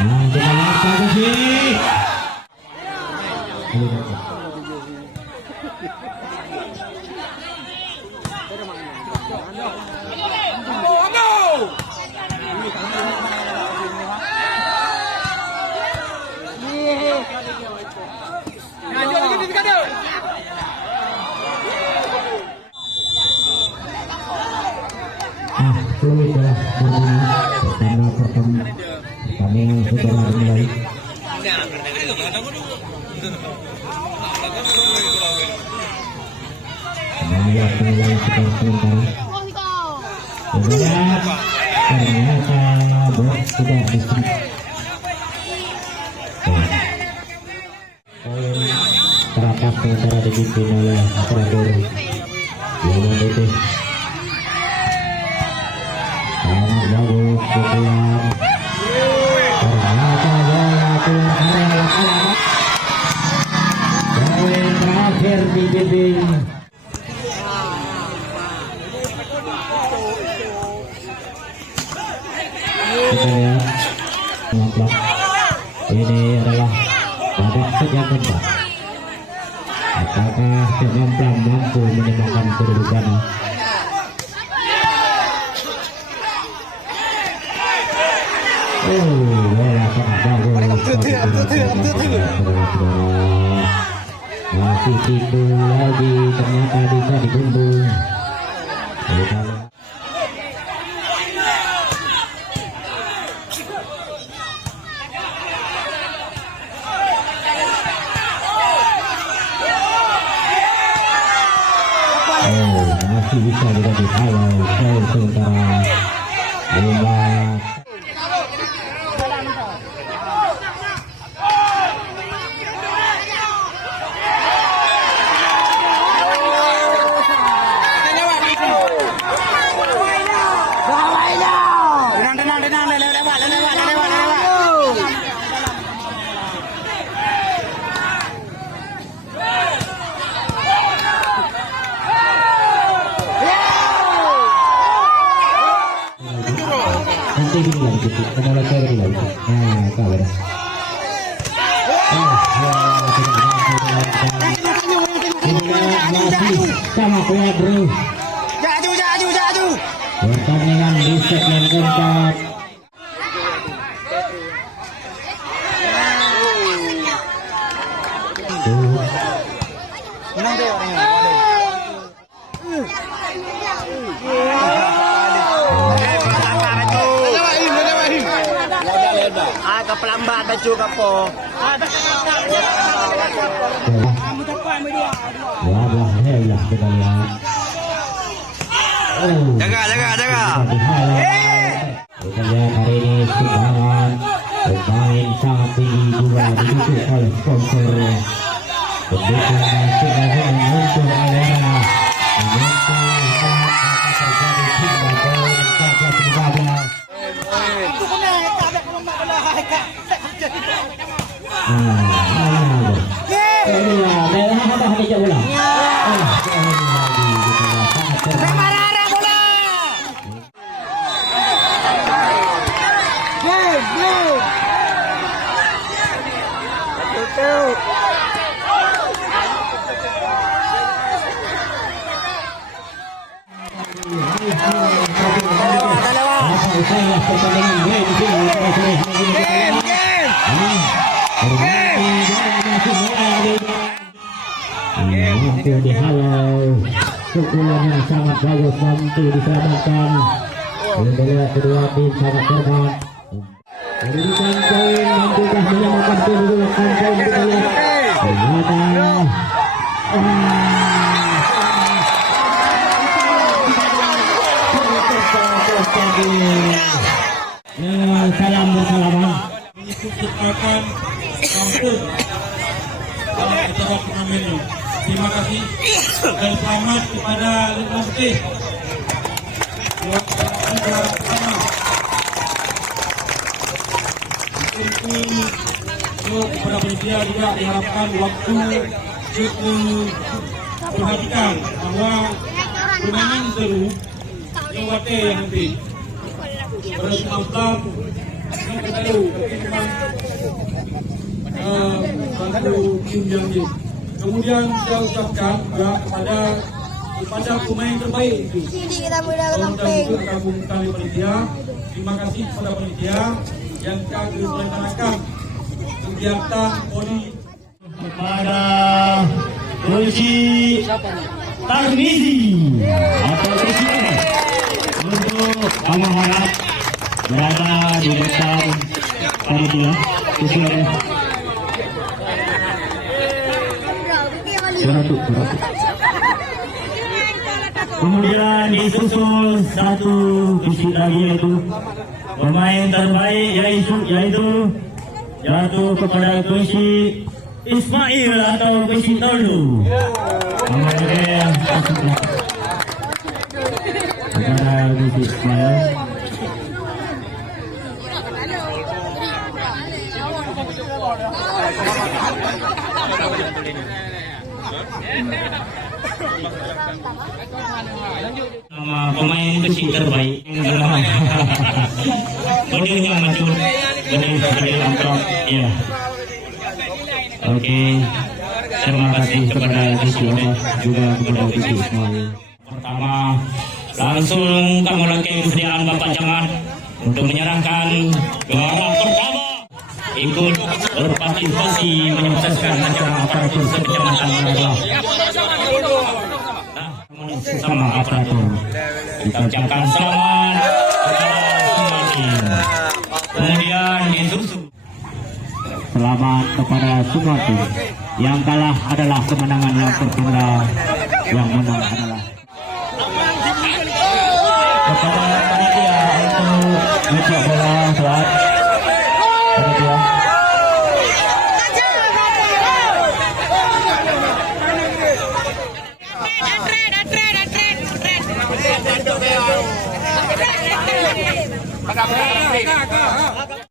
Nah, kita lihat posisi. Fluid ya karena pertandingan sudah dimulai. Melihat mulai sekitar sementara. Ternyata box tidak disini. Poin teratas sementara dipimpin oleh operator Yohan itu. Sangat bagus pukulan. Ternyata bola keluar area kanan. Poin terakhir di dinding. Kita lihat mutlak. Ini adalah pada set yang keempat. Apakah Vietnam mampu menyamakan kedudukan? Bola sangat bagus. Masih tipu lagi, ternyata bisa dibumbung. Masih bisa juga dihalau sementara bola. Nanti gini lagi gitu, kenapa saya lagi? Nah, tahu dah. Masih sama kuat bro. Jaju. Pertandingan di set yang keempat. Pelambat baju kapo. Wah, kita lihat. Jaga. Kita lihat hari ini sumbangan pemain sangat tinggi juga didukung oleh sponsor pendukung sumbangan untuk Alera. Mampu dihalau, pukulan yang sangat bagus mampu diselamatkan. Kedua tim sangat terbang. Kedudukan poin mampukah menyamakan kedudukan poin kita lihat. Ternyata salam bersalaman. Menyebutkan kampung dalam acara turnamen ini. Terima kasih dan selamat kepada Litbang Putih. Untuk kepada panitia juga diharapkan waktu perhatikan bahwa turnamen seru lewatnya yang nanti pada 19 tahu tapi memang satu tim yang ini. Kemudian saya ucapkan juga kepada pemain terbaik itu. Sini kita mudah Untuk kelamping. gabung kali panitia. Terima kasih kepada panitia yang telah melaksanakan kegiatan poli Kepada Polisi Tarmizi atau Presiden untuk kamu harap berada di depan panitia sesuai beratuk. Kemudian disusul satu fisik lagi yaitu pemain terbaik yaitu jatuh kepada Kunci Ismail atau Kunci Tolu. Kemudian kepada Kunci Ismail. Nama pemain besi terbaik Bedilnya maju Bedil Amprok. Ya. Oke. Terima kasih kepada Besi Allah juga kepada Besi Ismail. Pertama langsung kami lengkapi kesediaan Bapak Camat untuk menyerahkan gelar pertama ikut berpartisipasi menyukseskan acara aparatur sekecamatan Manado. Sama aparatur kita ucapkan selamat kepada semua tim. Kemudian disusul selamat kepada semua tim. Yang kalah adalah kemenangan yang tertunda, yang menang adalah kepada panitia untuk mencak bola saat panitia. Atret.